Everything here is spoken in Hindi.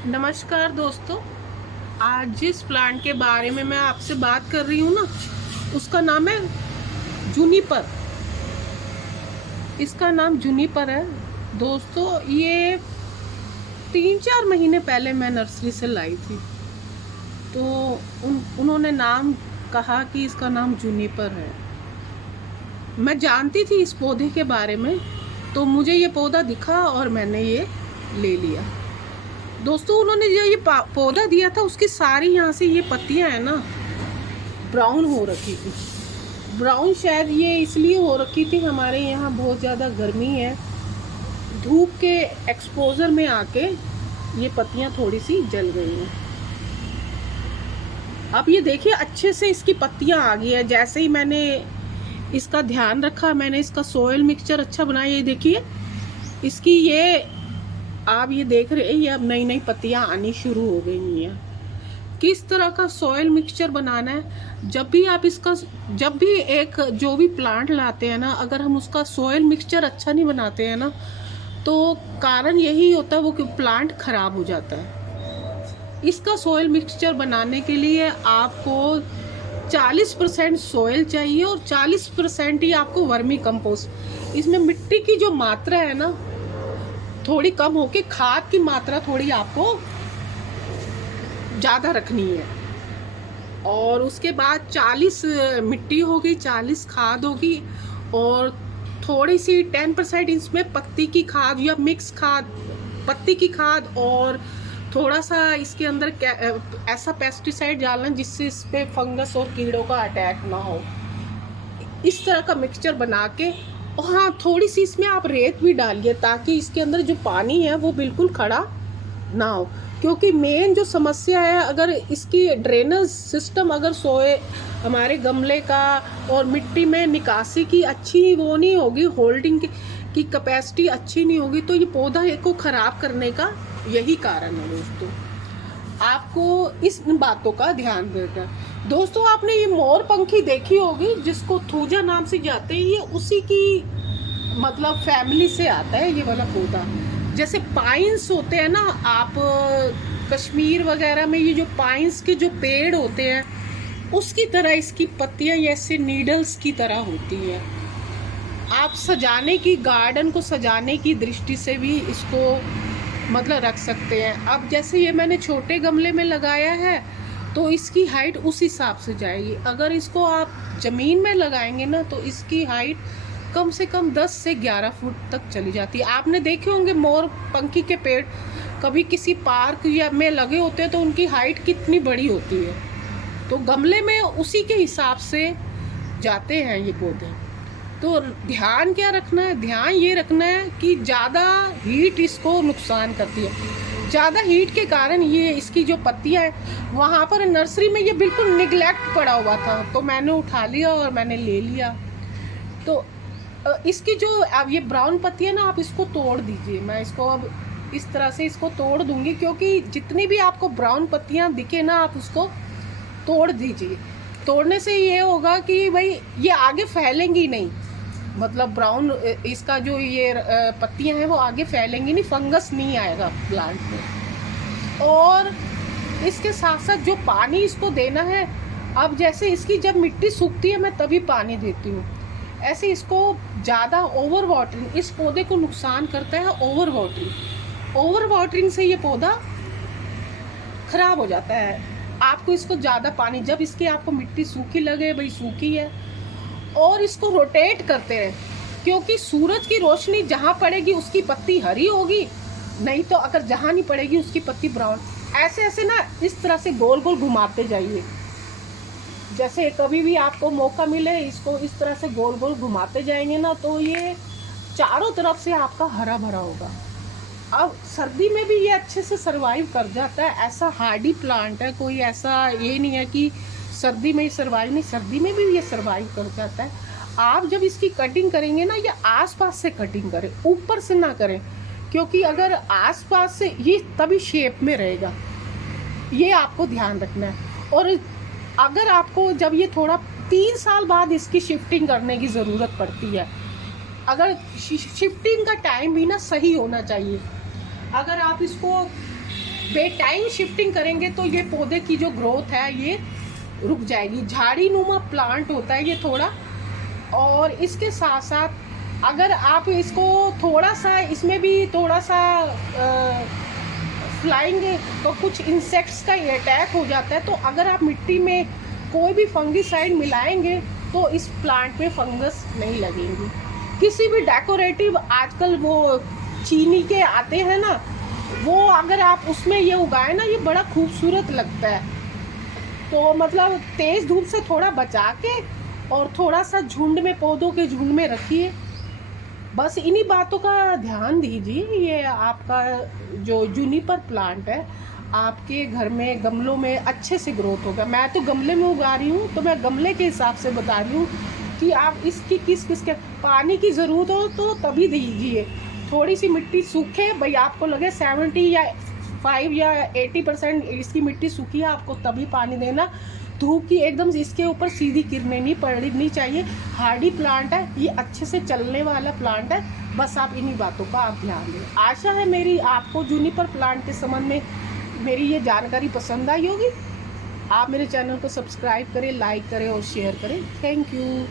नमस्कार दोस्तों। आज जिस प्लांट के बारे में मैं आपसे बात कर रही हूँ ना, उसका नाम है जूनिपर। इसका नाम जूनिपर है दोस्तों। ये 3-4 महीने पहले मैं नर्सरी से लाई थी, तो उन्होंने नाम कहा कि इसका नाम जूनिपर है। मैं जानती थी इस पौधे के बारे में, तो मुझे ये पौधा दिखा और मैंने ये ले लिया। दोस्तों, उन्होंने जो ये पौधा दिया था, उसकी सारी यहाँ से ये पत्तियाँ हैं ना, ब्राउन हो रखी थी। ब्राउन शायद ये इसलिए हो रखी थी, हमारे यहाँ बहुत ज़्यादा गर्मी है, धूप के एक्सपोजर में आके ये पत्तियाँ थोड़ी सी जल गई हैं। अब ये देखिए, अच्छे से इसकी पत्तियाँ आ गई है। जैसे ही मैंने इसका ध्यान रखा, मैंने इसका सोयल मिक्सचर अच्छा बनाया। ये देखिए, इसकी ये आप ये देख रहे हैं, ये अब नई नई पत्तियां आनी शुरू हो गई हैं। किस तरह का सॉइल मिक्सचर बनाना है, जब भी एक जो भी प्लांट लाते हैं ना, अगर हम उसका सॉइल मिक्सचर अच्छा नहीं बनाते हैं ना, तो कारण यही होता है वो कि प्लांट खराब हो जाता है। इसका सॉइल मिक्सचर बनाने के लिए आपको 40% सॉइल चाहिए और 40% ही आपको वर्मी कंपोस्ट। इसमें मिट्टी की जो मात्रा है ना, थोड़ी कम होके खाद की मात्रा थोड़ी आपको ज़्यादा रखनी है। और उसके बाद 40 मिट्टी होगी, 40 खाद होगी, और थोड़ी सी 10% इसमें पत्ती की खाद या मिक्स खाद, पत्ती की खाद, और थोड़ा सा इसके अंदर ऐसा पेस्टिसाइड डालना जिससे इस पे फंगस और कीड़ों का अटैक ना हो। इस तरह का मिक्सचर बना के, और हाँ, थोड़ी सी इसमें आप रेत भी डालिए ताकि इसके अंदर जो पानी है वो बिल्कुल खड़ा ना हो। क्योंकि मेन जो समस्या है, अगर इसकी ड्रेनेज सिस्टम अगर हमारे गमले का और मिट्टी में निकासी की अच्छी वो नहीं होगी, होल्डिंग की कैपेसिटी अच्छी नहीं होगी, तो ये पौधा को ख़राब करने का यही कारण है। दोस्तों, आपको इस बातों का ध्यान देना है। दोस्तों, आपने ये मोर पंखी देखी होगी, जिसको थूजा नाम से जाते हैं, ये उसी की मतलब फैमिली से आता है ये वाला पौधा। जैसे पाइन्स होते हैं ना, आप कश्मीर वगैरह में ये जो पाइन्स के जो पेड़ होते हैं, उसकी तरह इसकी पत्तियां ऐसे नीडल्स की तरह होती है। आप सजाने की, गार्डन को सजाने की दृष्टि से भी इसको मतलब रख सकते हैं। अब जैसे ये मैंने छोटे गमले में लगाया है, तो इसकी हाइट उस हिसाब से जाएगी। अगर इसको आप ज़मीन में लगाएंगे ना, तो इसकी हाइट कम से कम 10 से 11 फुट तक चली जाती है। आपने देखे होंगे मोर पंखी के पेड़ कभी किसी पार्क या में लगे होते हैं, तो उनकी हाइट कितनी बड़ी होती है। तो गमले में उसी के हिसाब से जाते हैं ये पौधे। तो ध्यान क्या रखना है? ध्यान ये रखना है कि ज़्यादा हीट इसको नुकसान करती है। ज़्यादा हीट के कारण ये इसकी जो पत्तियां हैं, वहाँ पर नर्सरी में ये बिल्कुल निगलेक्ट पड़ा हुआ था, तो मैंने उठा लिया और मैंने ले लिया। तो इसकी जो अब ये ब्राउन पत्ती है ना, आप इसको तोड़ दीजिए। मैं इसको अब इस तरह से इसको तोड़ दूंगी, क्योंकि जितनी भी आपको ब्राउन पत्तियां दिखे ना, आप उसको तोड़ दीजिए। तोड़ने से ये होगा कि भाई ये आगे फैलेंगी नहीं, मतलब ब्राउन इसका जो ये पत्तियां हैं वो आगे फैलेंगी नहीं, फंगस नहीं आएगा प्लांट में। और इसके साथ साथ जो पानी इसको देना है, अब जैसे इसकी जब मिट्टी सूखती है मैं तभी पानी देती हूँ। ऐसे इसको ज़्यादा ओवर वाटरिंग इस पौधे को नुकसान करता है। ओवर वाटरिंग से ये पौधा खराब हो जाता है। आपको इसको ज़्यादा पानी, जब इसकी आपको मिट्टी सूखी लगे, भाई सूखी है, और इसको रोटेट करते हैं, क्योंकि सूरज की रोशनी जहाँ पड़ेगी उसकी पत्ती हरी होगी, नहीं तो अगर जहाँ नहीं पड़ेगी उसकी पत्ती ब्राउन। ऐसे ऐसे ना इस तरह से गोल गोल घुमाते जाइए। जैसे कभी भी आपको मौका मिले, इसको इस तरह से गोल गोल घुमाते जाएंगे ना, तो ये चारों तरफ से आपका हरा भरा होगा। अब सर्दी में भी ये अच्छे से सरवाइव कर जाता है। ऐसा हार्डी प्लांट है, कोई ऐसा ये नहीं है कि सर्दी में ही सरवाइव नहीं, सर्दी में भी ये सरवाइव कर जाता है। आप जब इसकी कटिंग करेंगे ना, ये आसपास से कटिंग करें, ऊपर से ना करें, क्योंकि अगर आसपास से ये तभी शेप में रहेगा। ये आपको ध्यान रखना है। और अगर आपको जब ये थोड़ा 3 साल बाद इसकी शिफ्टिंग करने की ज़रूरत पड़ती है, अगर शिफ्टिंग का टाइम भी ना सही होना चाहिए। अगर आप इसको बेटाइम शिफ्टिंग करेंगे तो ये पौधे की जो ग्रोथ है ये रुक जाएगी। झाड़ी नुमा प्लांट होता है ये थोड़ा। और इसके साथ साथ अगर आप इसको थोड़ा सा, इसमें भी थोड़ा सा फ्लाइंग तो कुछ इंसेक्ट्स का अटैक हो जाता है, तो अगर आप मिट्टी में कोई भी फंगिसाइड मिलाएंगे तो इस प्लांट में फंगस नहीं लगेंगी। किसी भी डेकोरेटिव आजकल वो चीनी के आते हैं ना, वो अगर आप उसमें ये उगाए ना, ये बड़ा खूबसूरत लगता है। तो मतलब तेज़ धूप से थोड़ा बचा के और थोड़ा सा झुंड में, पौधों के झुंड में रखिए। बस इन्हीं बातों का ध्यान दीजिए। ये आपका जो जूनिपर प्लांट है आपके घर में गमलों में अच्छे से ग्रोथ होगा। मैं तो गमले में उगा रही हूँ, तो मैं गमले के हिसाब से बता रही हूँ कि आप इसकी किस किस के पानी की ज़रूरत हो तो तभी दीजिए। थोड़ी सी मिट्टी सूखे, भाई आपको लगे 70 या 5 या 80% इसकी मिट्टी सूखी है, आपको तभी पानी देना। धूप की एकदम इसके ऊपर सीधी किरणें नहीं पड़नी चाहिए। हार्डी प्लांट है ये, अच्छे से चलने वाला प्लांट है। बस आप इन्हीं बातों का आप ध्यान दें। आशा है मेरी आपको जूनिपर प्लांट के संबंध में मेरी ये जानकारी पसंद आई होगी। आप मेरे चैनल को सब्सक्राइब करें, लाइक करें और शेयर करें। Thank you.